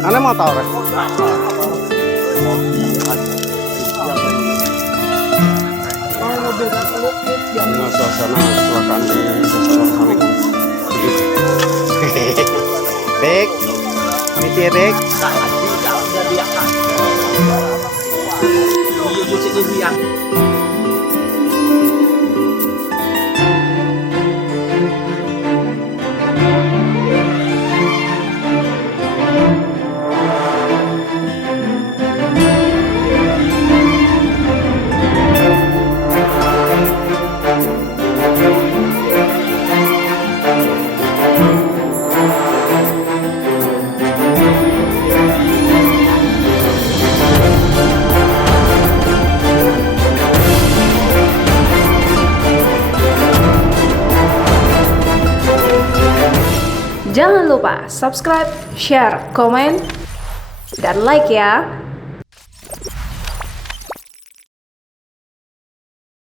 Anda mau tahu rek? Ini suasana kecelakaan di Desa Saling. Dek, ini dia dek. Jangan lupa subscribe, share, komen, dan like ya.